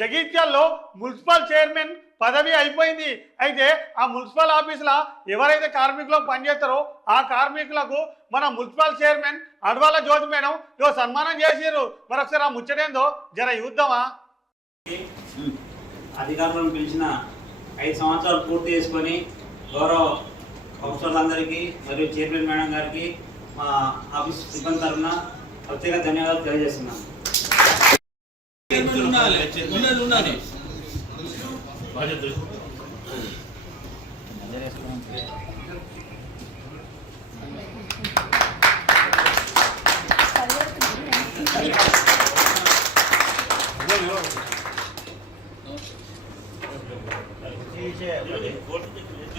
జగిత్యాల్లో municipal chairman పదవి అయిపోయింది. అయితే ఆ మున్సిపల్ ఆఫీసులో ఎవరైతే కార్మికులకు పనిచేస్తారో ఆ కార్మికులకు మన municipal chairman Adavala Jyothi madam ఇదో సన్మానం చేసిర్రు. మరొకసారి ఆ ముచ్చటేందో జర చూద్దామా? అధికారులను పిలిచిన ఐదు సంవత్సరాలు పూర్తి చేసుకొని గౌరవ కౌన్సిలర్లందరికీ మరియు చైర్మన్ మేడం గారికి మా ఆఫీస్ సిబ్బంది తరఫున ప్రత్యేక ధన్యవాదాలు తెలియజేస్తున్నాను. ఉండాలి ఉన్నది ఉన్నది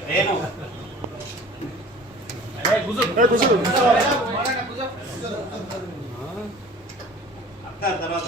నేను అక్క తర్వాత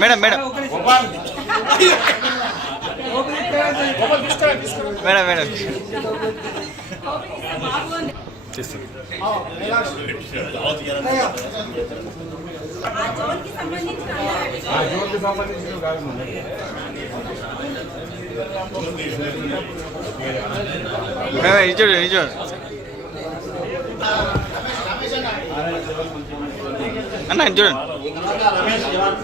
మేడం మేడం. Madam madam. బాగుంది ఆ సంబంధించిన అన్న ఇది చూడండి. రమేష్ జవాన్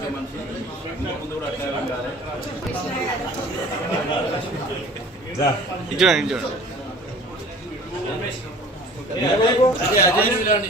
చూడండి చూడండి.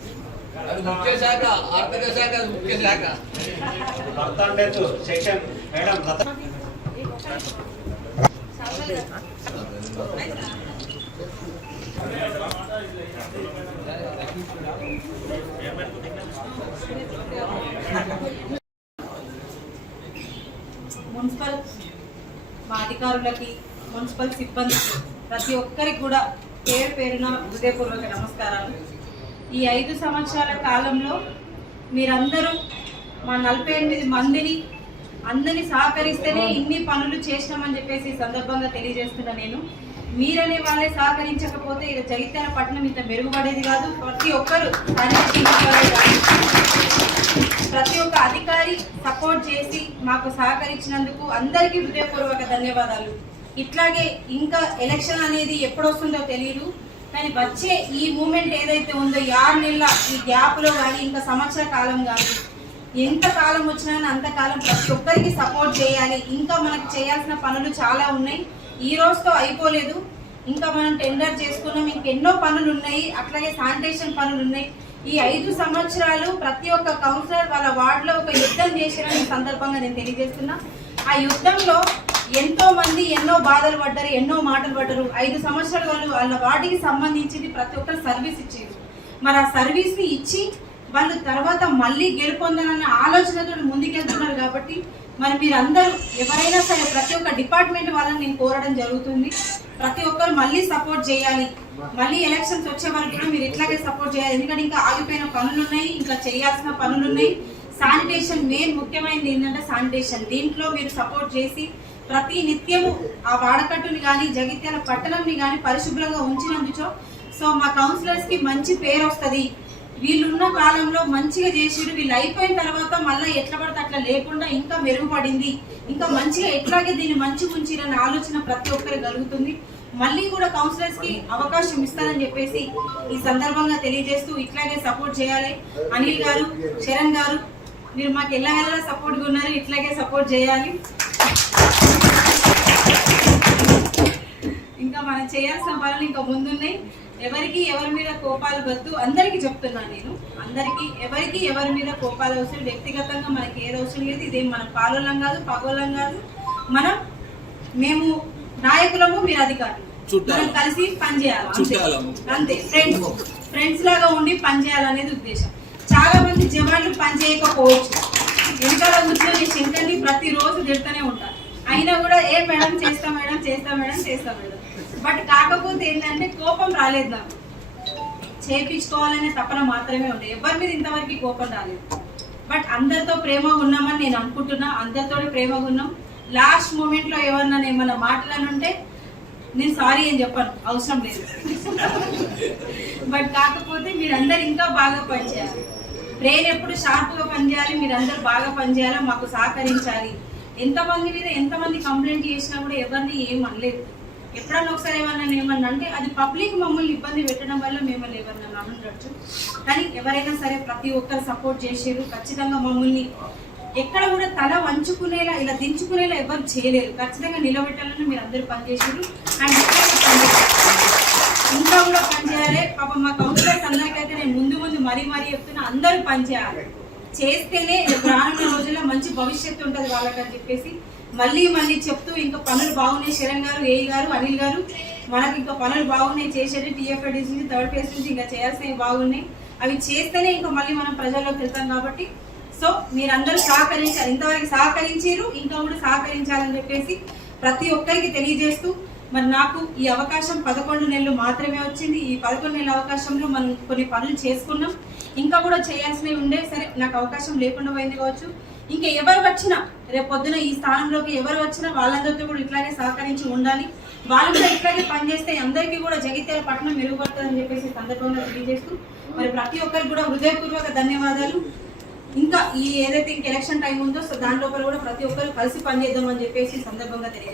ముఖ్య శాఖ ఆర్థిక శాఖ ముఖ్య శాఖ. సెక్షన్ మేడం మున్సిపల్ మా అధికారులకి మున్సిపల్ సిబ్బంది ప్రతి ఒక్కరికి కూడా పేరు పేరున హృదయపూర్వక నమస్కారాలు. ఈ ఐదు సంవత్సరాల కాలంలో మీరందరూ మా నలభై ఎనిమిది మందిని అందరినీ సహకరిస్తేనే ఇన్ని పనులు చేసినామని చెప్పేసి ఈ సందర్భంగా తెలియజేస్తున్నా నేను. మీరనే వాళ్ళే సహకరించకపోతే ఇది జగిత్యాల పట్టణం ఇంత మెరుగుపడేది కాదు. ప్రతి ఒక్కరు ప్రతి ఒక్క అధికారి సపోర్ట్ చేసి మాకు సహకరించినందుకు అందరికీ హృదయపూర్వక ధన్యవాదాలు. ఇట్లాగే ఇంకా ఎలక్షన్ అనేది ఎప్పుడు వస్తుందో తెలియదు కానీ వచ్చే ఈ మూమెంట్ ఏదైతే ఉందో ఈ ఆరు నెలల ఈ గ్యాప్లో కానీ ఇంకా సంవత్సర కాలం కానీ ఎంత కాలం వచ్చినా అంతకాలం అంత కాలం ప్రతి ఒక్కరికి సపోర్ట్ చేయాలి. ఇంకా మనకు చేయాల్సిన పనులు చాలా ఉన్నాయి. ఈ రోజుతో అయిపోలేదు. ఇంకా మనం టెండర్ చేసుకున్నాం. ఇంకెన్నో పనులు ఉన్నాయి అట్లాగే శానిటేషన్ పనులు ఉన్నాయి ఈ ఐదు సంవత్సరాలు ప్రతి ఒక్క కౌన్సిలర్ వాళ్ళ వార్డులో ఒక యుద్ధం చేశారని సందర్భంగా నేను తెలియజేస్తున్నా. ఆ యుద్ధంలో ఎంతో మంది ఎన్నో బాధలు పడ్డారు ఎన్నో మాటలు పడ్డారు. ఐదు సంవత్సరాలు వాళ్ళు వాళ్ళ వాటికి సంబంధించింది ప్రతి ఒక్కరు సర్వీస్ ఇచ్చారు మరి ఆ సర్వీస్ని ఇచ్చి వాళ్ళు తర్వాత మళ్ళీ గెలుపొందాలన్న ఆలోచనతో ముందుకెళ్తున్నారు కాబట్టి మరి మీరందరూ ఎవరైనా సరే ప్రతి ఒక్క డిపార్ట్మెంట్ వాళ్ళని నేను కోరడం జరుగుతుంది. ప్రతి ఒక్కరు మళ్ళీ సపోర్ట్ చేయాలి. మళ్ళీ ఎలక్షన్స్ వచ్చే వరకు కూడా మీరు ఇట్లాగే సపోర్ట్ చేయాలి. ఎందుకంటే ఇంకా ఆగిపోయిన పనులు ఉన్నాయి ఇంకా చేయాల్సిన పనులు ఉన్నాయి శానిటేషన్ మెయిన్ ముఖ్యమైనది ఏంటంటే శానిటేషన్ దీంట్లో మీరు సపోర్ట్ చేసి ప్రతి నిత్యము ఆ వాడకట్టుని కానీ జగిత్యాల పట్టణంని కానీ పరిశుభ్రంగా ఉంచినందుచో సో మా కౌన్సిలర్స్కి మంచి పేరు వస్తుంది. వీళ్ళున్న కాలంలో మంచిగా చేసిరు వీళ్ళు అయిపోయిన తర్వాత మళ్ళీ ఎట్లా పడితే అట్లా లేకుండా ఇంకా మెరుగుపడింది. ఇంకా మంచిగా ఎట్లాగే దీన్ని మంచి ఉంచిరని ఆలోచన ప్రతి ఒక్కరికి కలుగుతుంది. మళ్ళీ కూడా కౌన్సిలర్స్కి అవకాశం ఇస్తారని చెప్పేసి ఈ సందర్భంగా తెలియజేస్తూ ఇట్లాగే సపోర్ట్ చేయాలి. అనిల్ గారు శరణ్ గారు మీరు మాకు ఎలా ఎలా సపోర్ట్గా ఉన్నారు. ఇట్లాగే సపోర్ట్ చేయాలి. ఇంకా మనం చేయాల్సిన పనులు ఇంకా ముందున్నాయి. ఎవరికి ఎవరి మీద కోపాలు వద్దు అందరికీ చెప్తున్నాను నేను. అందరికీ ఎవరికి ఎవరి మీద కోపాలు అవసరం వ్యక్తిగతంగా మనకి ఏది అవసరం లేదు. ఇదేం మన పాలోలం కాదు పగోళం కాదు. మనం మేము నాయకులము మీరు అధికారులు. మనం కలిసి పనిచేయాలి. అంతే. ఫ్రెండ్స్ ఫ్రెండ్స్ లాగా ఉండి పనిచేయాలనేది ఉద్దేశం. చాలా మంది జవాన్లు పనిచేయకపోవచ్చు వెనకాల కూర్చొని శంకర్ని ప్రతిరోజు తిడుతూనే ఉంటారు. అయినా కూడా ఏ మేడం చేస్తా మేడం చేస్తా మేడం చేస్తా మేడం. బట్ కాకపోతే ఏంటంటే కోపం రాలేదు నాకు. చేపించుకోవాలనే తపన మాత్రమే ఉంది ఎవరి మీద ఇంతవరకు కోపం రాలేదు. బట్ అందరితో ప్రేమగా ఉన్నామని నేను అనుకుంటున్నా. అందరితో ప్రేమగా ఉన్నాం. లాస్ట్ మూమెంట్లో ఎవరన్నా ఏమన్నా మాటలను ఉంటే నేను సారీ అని చెప్పాను. అవసరం లేదు. బట్ కాకపోతే మీరందరు ఇంకా బాగా పనిచేయాలి. బ్రెయిన్ ఎప్పుడు షార్ప్గా పనిచేయాలి మీరందరూ బాగా పనిచేయాలి మాకు సహకరించాలి. ఎంతమంది మీద ఎంతమంది కంప్లైంట్ చేసినా కూడా ఎవరిని ఏం అనలేదు. ఎప్పుడన్నా ఒకసారి ఏమన్నా ఏమన్నా అంటే అది పబ్లిక్ మమ్మల్ని ఇబ్బంది పెట్టడం వల్ల మిమ్మల్ని ఎవరన్నా అనుండొచ్చు కానీ ఎవరైనా సరే ప్రతి ఒక్కరు సపోర్ట్ చేసేరు ఖచ్చితంగా మమ్మల్ని ఎక్కడ కూడా తల వంచుకునేలా ఇలా దించుకునేలా ఎవరు చేయలేరు. ఖచ్చితంగా నిలబెట్టాలని మీరు అందరూ పనిచేసారు. అండ్ ఇట్లాగే ఇంకా కూడా పనిచేయాలి పాప మా కౌన్సిలర్స్ అందరికైతే నేను ముందు ముందు మరీ మరీ చెప్తున్నా అందరూ పనిచేయాలి చేస్తేనే రానున్న రోజుల్లో మంచి భవిష్యత్తు ఉంటుంది వాళ్ళకని చెప్పేసి మళ్ళీ మళ్ళీ చెప్తూ ఇంకా పనులు బాగున్నాయి. శరణ్ గారు ఏఈ గారు అనిల్ గారు మనకి ఇంకా పనులు బాగున్నాయి. చేసేది టీఎఫ్ఐడిసి నుంచి థర్డ్ ఫేజ్ నుంచి ఇంకా చేయాల్సినవి బాగున్నాయి. అవి చేస్తేనే ఇంకా మళ్ళీ మనం ప్రజల్లోకి వెళ్తాం కాబట్టి. సో మీరందరూ సహకరించారు ఇంతవరకు సహకరించారు ఇంకా కూడా సహకరించాలని చెప్పేసి ప్రతి ఒక్కరికి తెలియజేస్తూ మరి నాకు ఈ అవకాశం పదకొండు నెలలు మాత్రమే వచ్చింది. ఈ పదకొండు నెలల అవకాశంలో మనం కొన్ని పనులు చేసుకున్నాం. ఇంకా కూడా చేయాల్సినవి ఉండే సరే నాకు అవకాశం లేకుండా పోయింది కావచ్చు. ఇంకా ఎవరు వచ్చినా రేపు పొద్దున ఈ స్థానంలోకి ఎవరు వచ్చినా వాళ్ళందరితో కూడా ఇట్లాగే సహకరించి ఉండాలి. వాళ్ళు కూడా ఇట్లాగే పనిచేస్తే అందరికీ కూడా జగిత్యాల పట్టణం మెరుగుపడుతుందని చెప్పేసి సందర్భంగా తెలియజేస్తూ మరి ప్రతి ఒక్కరికి కూడా హృదయపూర్వక ధన్యవాదాలు. ఇంకా ఈ ఏదైతే ఇంక ఎలక్షన్ టైం ఉందో సో దాని లోపల కూడా ప్రతి ఒక్కరు కలిసి పనిచేద్దామని చెప్పేసి సందర్భంగా తెలియజేస్తాను